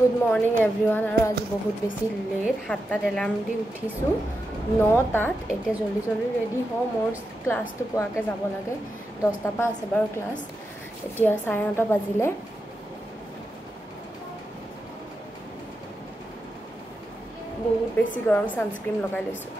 Good morning everyone. আৰু আজি বহুত বেছি লেট 7টাত এলাৰ্ম দি উঠিছো 9টাত এতিয়া জলদি ৰেডি হও মোৰ ক্লাছটো পোৱাকে যাব লাগে 10টা পা আছে বাৰু ক্লাছ এতিয়া 9:30 বাজিলে বহুত বেছি গৰম সানস্ক্ৰীন লগাই লৈছো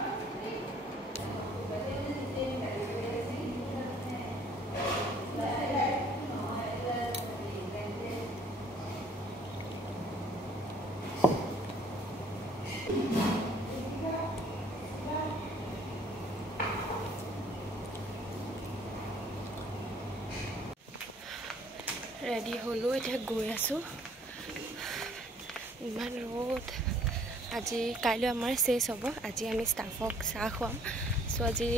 Ready holo eta goi asu iman road aji kailo amar ses hobo aji ami staffok sa khwam so aji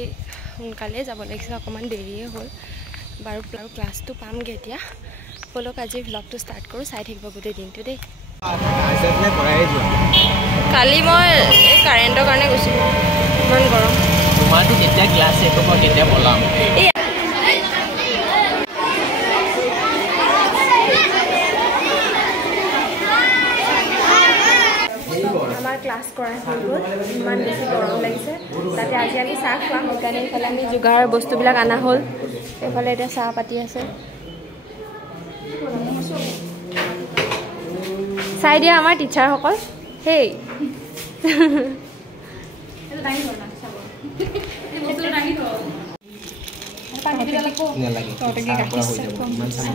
hunkale jabo lagise okoman deriye hol baru class tu pam ge tia polok aji vlog tu start koru sai thikbo gute din tu de kali moi e current or karone gusi mon gorom tomar tu ketia class e to ko ketia bolam class করা হল ইমান বেশি গরম লাগিছে তাতে আজি আমি চাহ খাম ওখানে ফলে আমি জুগাৰ বস্তুবিলাক আনা হল এফালে এটা চাহ পাতি আছে চাই দিয়া আমাৰ টিচাৰ সকল হেই এটা দাঙি ধৰ না চাব এই বস্তুটো দাঙি ধৰ পানী দিলা লাগবো নালাগে তোকে গাখীৰ ইমান চাহ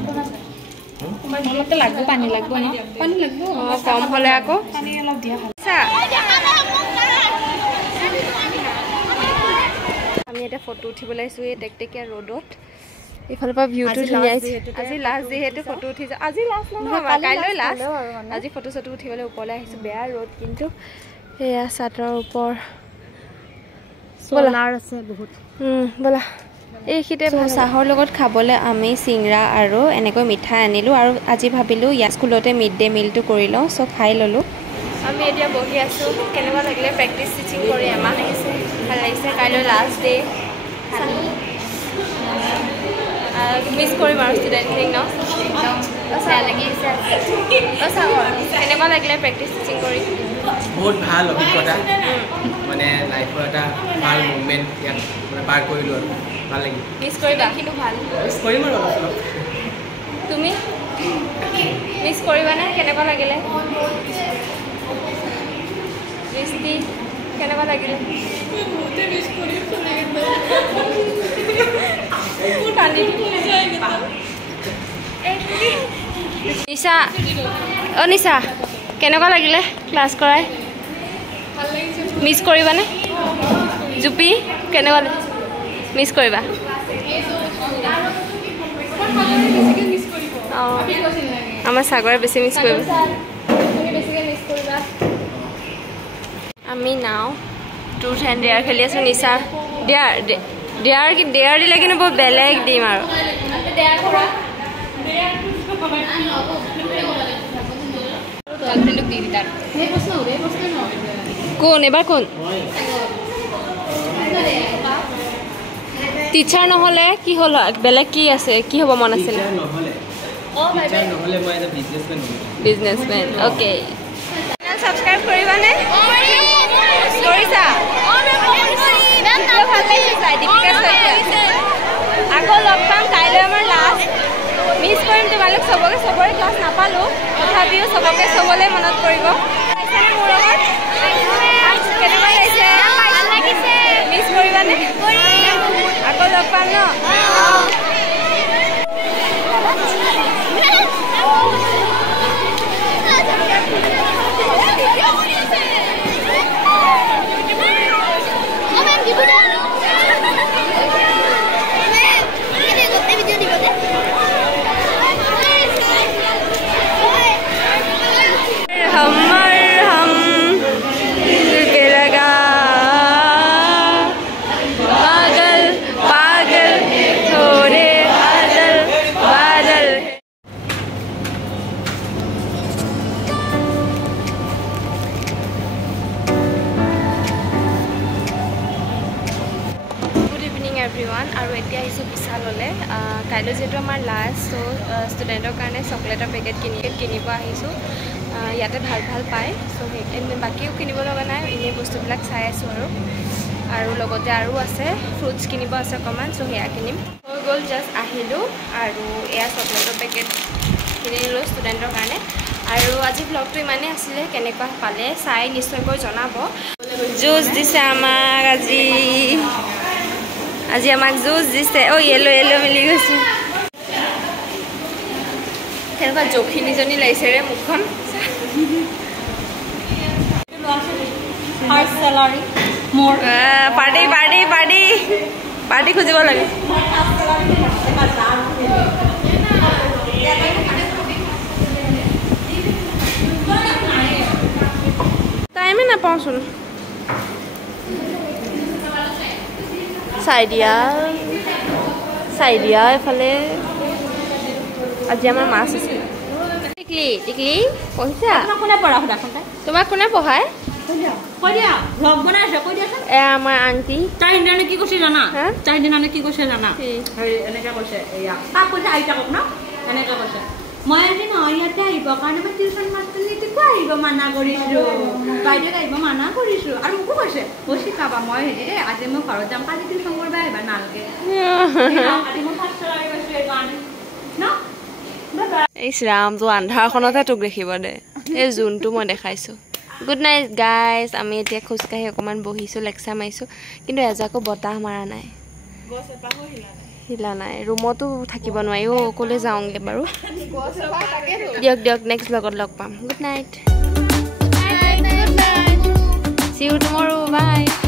মতে লাগবো পানী লাগবো না পানী লাগবো কম হলে আকো পানী অলপ দিয়া ভাল আমি এটা ফটো উঠিবলৈ আইছো এই টেকটেকিয়া রোডত ইফালৰ পৰা ভিউটো ধুনীয়া আছে আজি লাষ্ট ডে হেতু ফটো উঠিছে আজি লাষ্ট নহয় কাইলৈ লাষ্ট আজি ফটো সটো উঠিবলৈ ওপৰলৈ আহিছো বেয়া ৰোড কিন্তু এয়া সাতৰ ওপৰ সোলাৰ আছে বহুত বলা এইখিতে চাহৰ লগত খাবলৈ আমি সিংৰা আৰু এনেকৈ মিঠাই আনিলো আৰু আজি ভাবিলো ইয়া স্কুলতে মিড ডে মিলটো কৰি লওঁ সো খাই ললো আমি এতিয়া বহি আছো কেনেবা লাগিলে প্ৰেক্টিস টিচিং কৰি আমা লাগিছে ভাল লাগিছে কাইলৈ লাষ্ট ডে মিস কৰিম আৰু ষ্টুডেন্ট থিং ন একদম ভাল লাগিছে কেনেবা লাগিলে প্ৰেক্টিস টিচিং কৰি বহুত ভাল অভিজ্ঞতা মানে লাইফৰ এটা ভাল মোমেন্ট ইয়াত মানে পাৰ কৰিলো আৰু ভাল লাগি মিস কৰিবা কিন্তু ভাল মিস কৰিম আৰু তুমি মিস কৰিবা না কেনেবা লাগিলে দৃষ্টি কেনেবা লাগিলে বহুতে মিস কৰিম পানী নিশা ও নিশা কেনেবা লাগিলে ক্লাস কৰাই ভাল লাগিছে মিস কৰিবা না জুপি কেনেবা মিস কৰিবা আমাৰ সাগৰে বেছি মিস কৰিব তুমি বেছিকে মিস কৰিবা আমি নাও ট্ৰুথ এণ্ড ডেয়াৰ খেলি আছো নিশা ডেয়াৰ কি ডেয়াৰ দিলে কিন্তু বহুত বেলেগ দিম আৰু কোন এবাৰ কোন টিচাৰ নহলে কি হল বেলেগ কি আছে কি হ'ব মন আছিল বিজনেসম্যান ওকে চ্যানেল সাবস্ক্রাইব কৰিবানে কৰিছা ভাল লাগিছে দীপিকা শইকীয়া আকৌ লগ পাম কাইলৈ আমাৰ লাষ্ট মিস কৰিম তোমালোক সবৰে ক্লাছ নাপালো তথাপিও সবকে সবলে মনত কৰিব কেনেকুৱা লাগিছে ভাল লাগিছে মিস কৰিবানে আকৌ লগ পাম ন पागल पागल थोड़े লাষ্ট চ' ষ্টুডেণ্টৰ কাৰণে চকলেটৰ পেকেট কিনিব আহিছোঁ ইয়াতে ভাল ভাল পায় চ' সেই বাকীও কিনিব লগা নাই এনেই বস্তুবিলাক চাই আছোঁ আৰু লগতে আৰু আছে ফ্ৰুটছ কিনিব আছে অকণমান চ' সেয়া কিনিম হৈ গ'ল জাষ্ট আহিলোঁ আৰু এয়া চকলেটৰ পেকেট কিনিলোঁ ষ্টুডেণ্টৰ কাৰণে আৰু আজি ব্লগটো ইমানেই আছিলে কেনেকুৱা পালে চাই নিশ্চয়কৈ জনাব জুচ দিছে আমাক আজি আমাক জুচ দিছে য়েলো মিলি গৈছে কেনেকুৱা জখিনীজনী লাগিছে ৰে মুখখন পাৰ্টি খুজিব লাগে টাইমে নাপাওঁচোন চাই দিয়া এফালে আজি আমাৰ মাছ আছে টিকলি পঢ়িছা তোমাক কোনে পঢ়ায় এয়া আমাৰ আণ্টি তাই দিনানে কি কৈছে জানা কি কৈছে জানা এনেকৈ কৈছে এয়া তাক কৈছে আইতাকক ন এনেকৈ কৈছে মই আজি ইয়াতে আহিব কাৰণে মই টিউশ্যন মাষ্টৰনীটোকো আহিব মানা কৰিছোঁ বাইদেউক আহিব মানা কৰিছোঁ আৰু মোকো কৈছে শিকাবা মই হেৰি আজি মই ঘৰত যাম কালি টিউশ্যন কৰিব আহিবা নালাগে এই শ্ৰীৰামটো আন্ধাৰখনতহে তোক দেখিব দে এই জোনটো মই দেখাইছোঁ গুড নাইট গাইজ আমি এতিয়া খোজকাঢ়ি অকণমান বহিছোঁ লেকচাৰ মাৰিছোঁ কিন্তু এজাকো বতাহ মৰা নাই হিলা নাই ৰুমতো থাকিব নোৱাৰি ক'লৈ যাওঁগৈ বাৰু দিয়ক নেক্সট ব্লগত লগ পাম good night see you tomorrow by